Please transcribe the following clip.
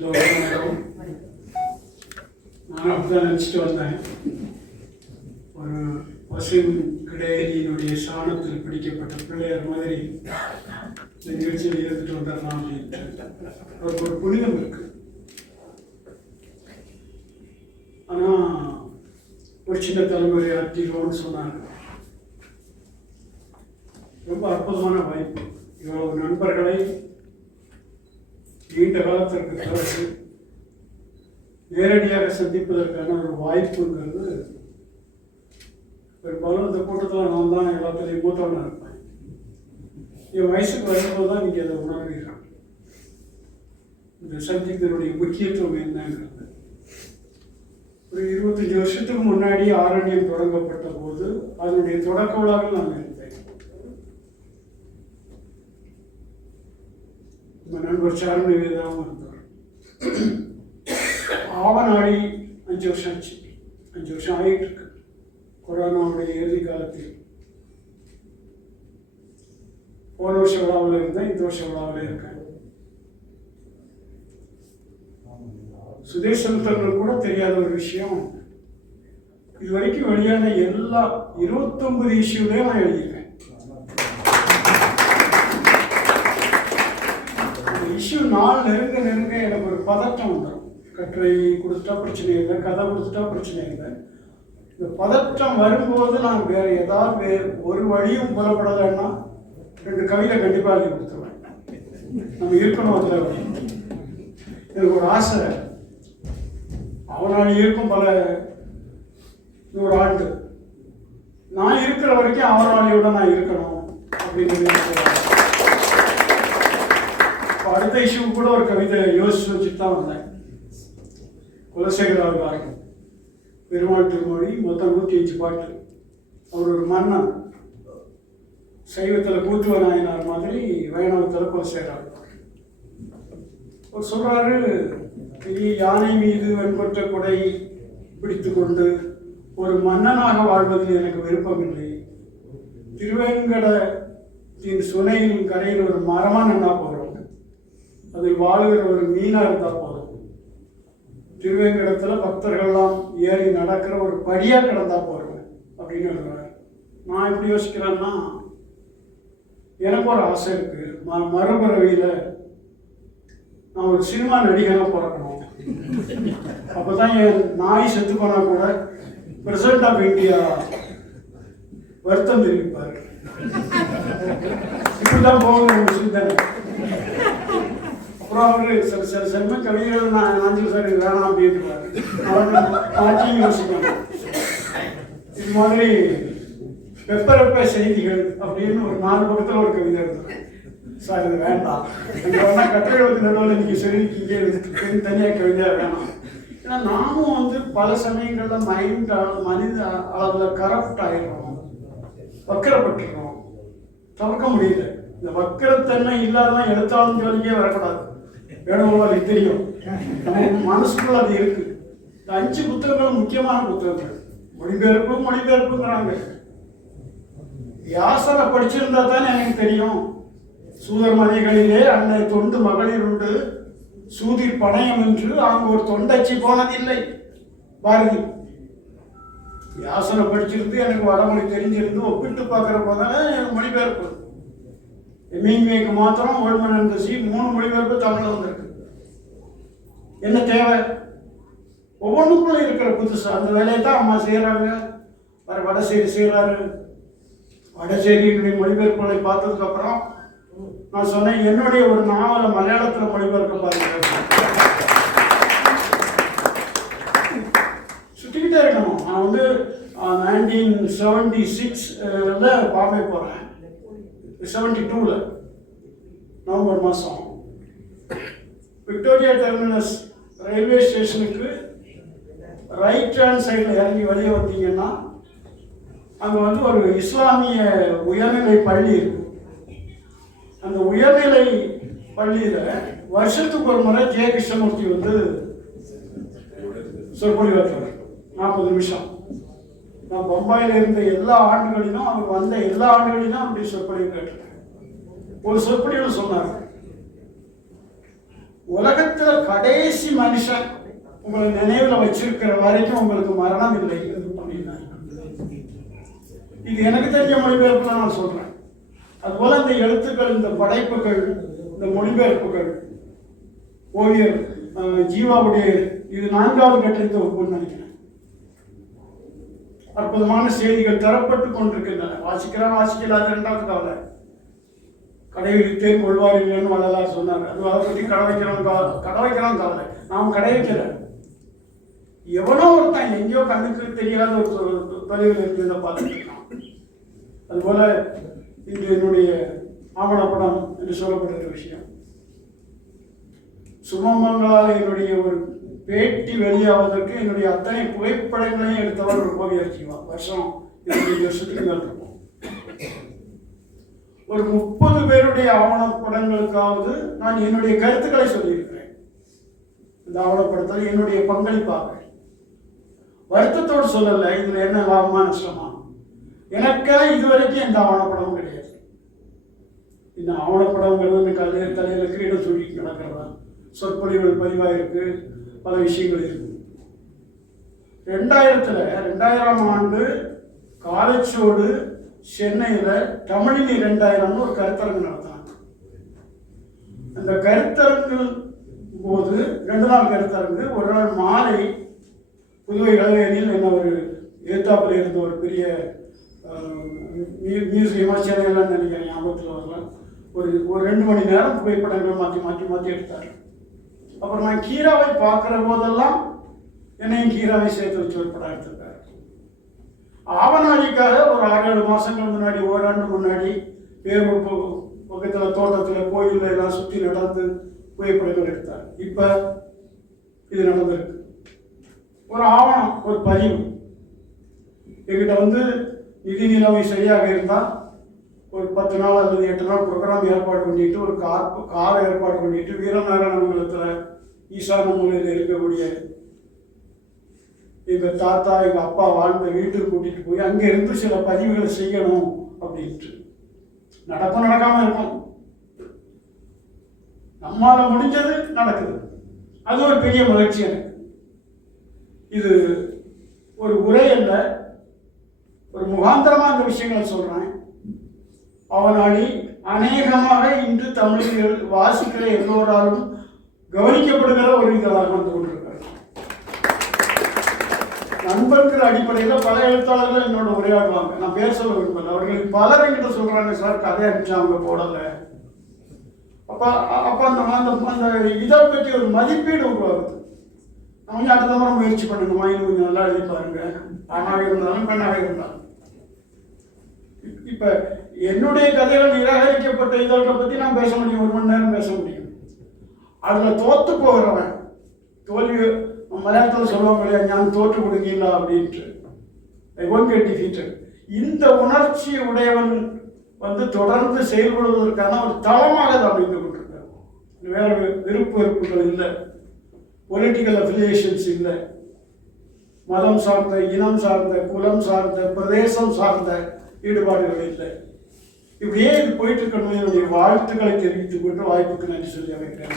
நேரம் நான் அப்படிதான் நினச்சிட்டு வந்தேன். ஒரு பசும் கிடையினுடைய சாணத்தில் பிடிக்கப்பட்ட பிள்ளையார் மாதிரி இந்த நிகழ்ச்சியில் இருந்துட்டு வந்துடலாம் அப்படின்ட்டு அவருக்கு ஒரு புனிதம் இருக்கு. ஆனால் ஒரு சின்ன தலைமுறை அட்டிடுவோம்னு சொன்னாங்க. ரொம்ப அற்புதமான வாய்ப்பு. இவ்வளவு நண்பர்களை நீண்ட காலத்திற்கு பிறகு நேரடியாக சந்திப்பதற்கான ஒரு வாய்ப்புங்கிறது பெரும்பாலும் இந்த கூட்டத்தில் நான் தான் எல்லாத்துலேயும் மூத்தவனாக இருப்பேன். என் வயசுக்கு வரும்போது தான் நீங்கள் அதை உணர்வீர்கள். இந்த சந்திப்பினுடைய முக்கியத்துவம் என்னங்கிறது. ஒரு 25 வருஷத்துக்கு முன்னாடி ஆரண்யம் தொடங்கப்பட்ட போது அதனுடைய தொடக்க விழாவில் நான் இருந்தேன். நம்ம நண்பர் சாரணி வேதாவும் இருந்தார். ஆவநாடி 5 வருஷம் ஆச்சு. 5 வருஷம் ஆகிட்டு இருக்கு. கொரோனாவுடைய இறுதி காலத்தில் போன வருஷ விழாவில் இருந்தேன், இந்த வருஷ விழாவில் இருக்கேன். சுதேசத்தில் கூட தெரியாத ஒரு விஷயம், இது வரைக்கும் வெளியான எல்லா 29 இஷ்யூலையும் நான் எழுதியிருக்கேன். இஷ்யூ நாள் நெருங்க நெருங்க எனக்கு ஒரு பதட்டம் வந்துடும். கட்டுரை கொடுத்துட்டா பிரச்சனை இல்லை, கதை கொடுத்துட்டா பிரச்சனை இல்லை. இந்த பதட்டம் வரும்போது நான் வேற ஏதாவது ஒரு வழியும் புலப்படலைன்னா 2 கவிதை கண்டிப்பாக எழுதி கொடுத்துருவேன். நம்ம இருக்கணும். அதில் எனக்கு ஒரு ஆசை, அவனால் இருக்கும் பல 100 ஆண்டு நான் இருக்கிற வரைக்கும் அவனாலியோட நான் இருக்கணும் அப்படின்னு. அடுத்த இஷ்யூ கூட ஒரு கவிதை யோசிச்சு வச்சுட்டு தான் வந்தேன். குலசேகர பெருமாள் திருமொழி, மொத்தம் 105 பாட்டு. அவர் ஒரு மன்னன். சைவத்தில் கூத்துவ நாயனார் மாதிரி வைணவத்தில் குலசேகர. அவர் சொல்றாரு, பெரிய யானை மீது வெண்பற்ற கொடை பிடித்து கொண்டு ஒரு மன்னனாக வாழ்வதில் எனக்கு விருப்பமில்லை. திருவேங்கடத்தின் சுனையின் கரையில் ஒரு மரமா நின்னா போறோம், அதில் வாழுகிற ஒரு மீனா இருந்தா போதும். திருவேங்கடத்துல பக்தர்கள்லாம் ஏறி நடக்கிற ஒரு படியா கிடந்தா போறேன் அப்படின்னு சொல்றாரு. நான் எப்படி யோசிக்கிறேன்னா, எனக்கு ஒரு ஆசை இருக்கு. மறுபிறவியில நான் ஒரு சினிமா நடிகனா பிறக்கணும். அப்பதான் என் நாய் செத்து போனா கூட பிரசிடென்ட் ஆஃப் இந்தியா வருத்தம் தெரிவிப்பாரு. இப்படிதான் போகணும் சிந்தனை. அப்புறம் அவரு சில செம்ம கவிதைகள் நான் நாஞ்சில் சார் இது வேணாம் அப்படின்னு யோசிக்கணும். இது மாதிரி வெப்பரப்ப செய்திகள் அப்படின்னு ஒரு 4 பக்கத்தில் ஒரு கவிதை இருந்தது. சார் இது வேண்டாம், எனக்கு வேணா கட்டுரை எழுதி நடுவில் நீங்கள் சொல்லியிருக்கீங்க, தனியாக கவிதையாக வேணாம். ஏன்னா நாமும் பல சமயங்களில் மைண்ட் மனித அளவில் கரப்ட் ஆகிடுறோம், வக்கரப்பட்டுறோம், தவிர்க்க முடியல. இந்த வக்கரத்தன்மை இல்லாதான் எழுத்தாளன் ஜோலிக்கே வரக்கூடாது. வேணும்னு தெரியும், நம்ம மனசுக்குள்ள அது இருக்கு. இந்த 5 புத்தகங்களும் முக்கியமான புத்தகங்கள். மொழிபெயர்ப்புங்கிறாங்க. வியாசரை படிச்சிருந்தா தானே எனக்கு தெரியும். சூதர் மதிகளிலே அன்னை தொண்டு மகளிர் உண்டு, சூதிர் பணையம் என்று அங்கு ஒரு தொண்டச்சி போனதில்லை பாரதி. வியாசரை படிச்சிருந்து எனக்கு வடமொழி தெரிஞ்சிருந்து ஒப்பிட்டு பார்க்குற போதானே எனக்கு மொழிபெயர்ப்பு. எம்மிங்மேக்கு மாத்திரம் ஓல்மன் அண்ட் தி சீ 3 மொழிபெயர்ப்பு தமிழில் வந்திருக்கு. என்ன தேவை? ஒவ்வொன்றுக்குள்ள இருக்கிற புதுசு அந்த வேலையை தான் அம்மா செய்கிறாங்க. வேற வடசேரி செய்கிறாரு. வடசேரியினுடைய மொழிபெயர்ப்புகளை பார்த்ததுக்கப்புறம் நான் சொன்னேன், என்னுடைய ஒரு நாவலை மலையாளத்தில் மொழிபெயர்க்க பாருங்க. சுற்றிக்கிட்டே இருக்கணும். நான் 1976 பாம்பே போகிறேன். 72 நவம்பர் மாதம் விக்டோரியா டெர்மினஸ் ரயில்வே ஸ்டேஷனுக்கு ரைட் ஹேண்ட் சைடில் இறங்கி வெளியே வந்தீங்கன்னா அங்கே ஒரு இஸ்லாமிய உயர்நிலை பள்ளி இருக்கு. அந்த உயர்நிலை பள்ளியில் வருஷத்துக்கு ஒரு முறை ஜெய கிருஷ்ணமூர்த்தி சொற்பொழிவாற்றுவார் 40 நிமிஷம். நான் பம்பாயில் இருந்த எல்லா ஆண்டுகளிலும் அவர் வந்த எல்லா ஆண்டுகளிலும் அப்படி சொற்பொழிவு கேட்டிருக்கேன். ஒரு சொற்பொழிவு சொன்னார், உலகத்துல கடைசி மனுஷன் உங்களை நினைவுல வச்சிருக்கிற வரைக்கும் உங்களுக்கு மரணம் இல்லை அப்படின்னா, இது எனக்கு தெரிஞ்ச மொழிபெயர்ப்பு தான் நான் சொல்றேன். அதுபோல இந்த எழுத்துக்கள், இந்த படைப்புகள், இந்த மொழிபெயர்ப்புகள், ஓவியர் ஜீவாவுடைய இது 4வது கட்டத்தை ஒப்புன்னு நினைக்கிறேன். அற்புதமான செய்திகள் தரப்பட்டு கொண்டிருக்கின்றன. வாசிக்கிறேன் வாசிக்கல, அது 2வது கவலை. கடை விரித்தேன் கொள்வாரில்லைன்னு வள்ளலார் சொன்னாங்க. அது அதை பற்றி கடை வைக்கிறான் கவலை. நாம் கடை வைக்கல. எவனோ ஒருத்தன் எங்கேயோ கண்ணுக்கு தெரியாத ஒரு தொலைவில் இருக்கிறத பார்த்துட்டு இருக்கான். அதுபோல இன்று என்னுடைய ஆவணப்படம் என்று சொல்லப்படுகிற விஷயம், சுமமங்களால் என்னுடைய ஒரு பேட்டி வெளியாவதற்கு என்னுடைய அத்தனை புகைப்படங்களையும் எடுத்தவர் ஒரு ஓவியர் ஜீவா. வருஷம் 25 வருஷத்துக்கு மேல் இருக்கும். ஒரு 30 பேருடைய ஆவணப்படங்களுக்காவது நான் என்னுடைய கருத்துக்களை சொல்லியிருக்கிறேன். இந்த ஆவணப்படத்தில் என்னுடைய பங்களிப்பாக வருத்தத்தோடு சொல்லல. இதுல என்ன லாபமா நஷ்டமா? எனக்கெல்லாம் இதுவரைக்கும் எந்த ஆவணப்படமும் கிடையாது. இந்த ஆவணப்படங்கிறது தலையில கிரீடம் சொல்லிட்டு நடக்கிறதா, சொற்பொழிவுகள் பதிவாயிருக்கு, பல விஷயங்கள் இருக்கு. 2000ஆம் ஆண்டு காலேஜோடு சென்னையில தமிழினி 2000 ஒரு கருத்தரங்கு நடத்தினாங்க. அந்த கருத்தரங்கு போது 2 நாள் கருத்தரங்கு, ஒரு நாள் மாலை புதுவை கலைஞரில் என்ன ஒரு ஏத்தாப்பில் இருந்த ஒரு பெரிய மியூசியமா சென்னையிலாம் நினைக்கிறேன், ஞாபகத்தில் வரலாம். ஒரு 2 மணி நேரம் புகைப்படங்கள் மாற்றி எடுத்தார். அப்புறம் நான் கீராவை பார்க்கிற போதெல்லாம் என்னையும் கீராவை சேர்த்து வச்சு ஒரு படம் எடுத்திருக்காரு. ஆவணாளிக்காக ஒரு 6-7 மாசங்கள் முன்னாடி, ஓராண்டு முன்னாடி வேறு பக்கத்தில் தோட்டத்தில் கோயிலில் எல்லாம் சுற்றி நடந்து புகைப்படங்கள் எடுத்தார். இப்ப இது நடந்திருக்கு. ஒரு ஆவணம், ஒரு பதிவு எங்கிட்ட நிதி நிலைமை சரியாக இருந்தால் ஒரு 10 நாள் அல்லது 8 நாள் ப்ரோக்ராம் ஏற்பாடு பண்ணிட்டு, ஒரு கார் ஏற்பாடு பண்ணிட்டு, வீரநாராயணமங்கலத்தில் ஈசான மூலையில் இருக்கக்கூடிய எங்க தாத்தா எங்க அப்பா வாழ்ந்த வீட்டுக்கு கூட்டிட்டு போய் அங்க இருந்து சில பதிவுகளை செய்யணும் அப்படின்ட்டு. நடக்காம இருக்கும், நம்மால முடிஞ்சது நடக்குது. அது ஒரு பெரிய மகிழ்ச்சி எனக்கு. இது ஒரு உரை அல்ல, ஒரு முகாந்திரமா அந்த விஷயங்களை சொல்றேன். அவனாடி அநேகமாக இன்று தமிழில் வாசிக்கிற எல்லோராலும் கவனிக்கப்படுகிற ஒரு இதழாக வந்து கொண்டிருக்கிறார். நண்பர்கள் அடிப்படையில் பல எழுத்தாளர்கள் என்னோட உரையாடுவாங்க. நான் பேர் சொல்ல விரும்பல. அவர்கள் பலர் என்கிட்ட சொல்றாங்க, சார் கதை அனுப்பிச்சாங்க போடல. அப்ப அந்த இதை பற்றி ஒரு மதிப்பீடு உருவாகுது. கொஞ்சம் அடுத்த முறை முயற்சி பண்ணுங்கம்மா, இன்னும் கொஞ்சம் நல்லா எழுதி பாருங்க, ஆணாக இருந்தாலும் பெண்ணாக இருந்தாலும். இப்ப என்னுடைய கதைகள் நிராகரிக்கப்பட்ட இதழ்களை பத்தி நான் பேச முடியும், 1 மணி நேரம் பேச முடியும். அதுல தோத்து போகிறவன், தோல்வி மலையாளத்தில் சொல்லுவாங்க இல்லையா, நான் தோற்று கொடுக்கல அப்படின்ட்டு, இந்த உணர்ச்சி உடையவன் தொடர்ந்து செயல்படுவதற்கான ஒரு தளமாக அது அமைந்து கொண்டிருக்காரு. வேற விருப்பு வெறுப்புகள் இல்லை, பொலிட்டிக்கல் அஃபிலியேஷன்ஸ் இல்லை, மதம் சார்ந்த, இனம் சார்ந்த, குலம் சார்ந்த, பிரதேசம் சார்ந்த ஈடுபாடுகள் இல்லை. இப்படியே இது போயிட்டு இருக்கணும். என்னுடைய வாழ்த்துக்களை தெரிவித்துக் கொண்டு வாய்ப்புக்கு நன்றி சொல்லி அமைக்கிறேன்.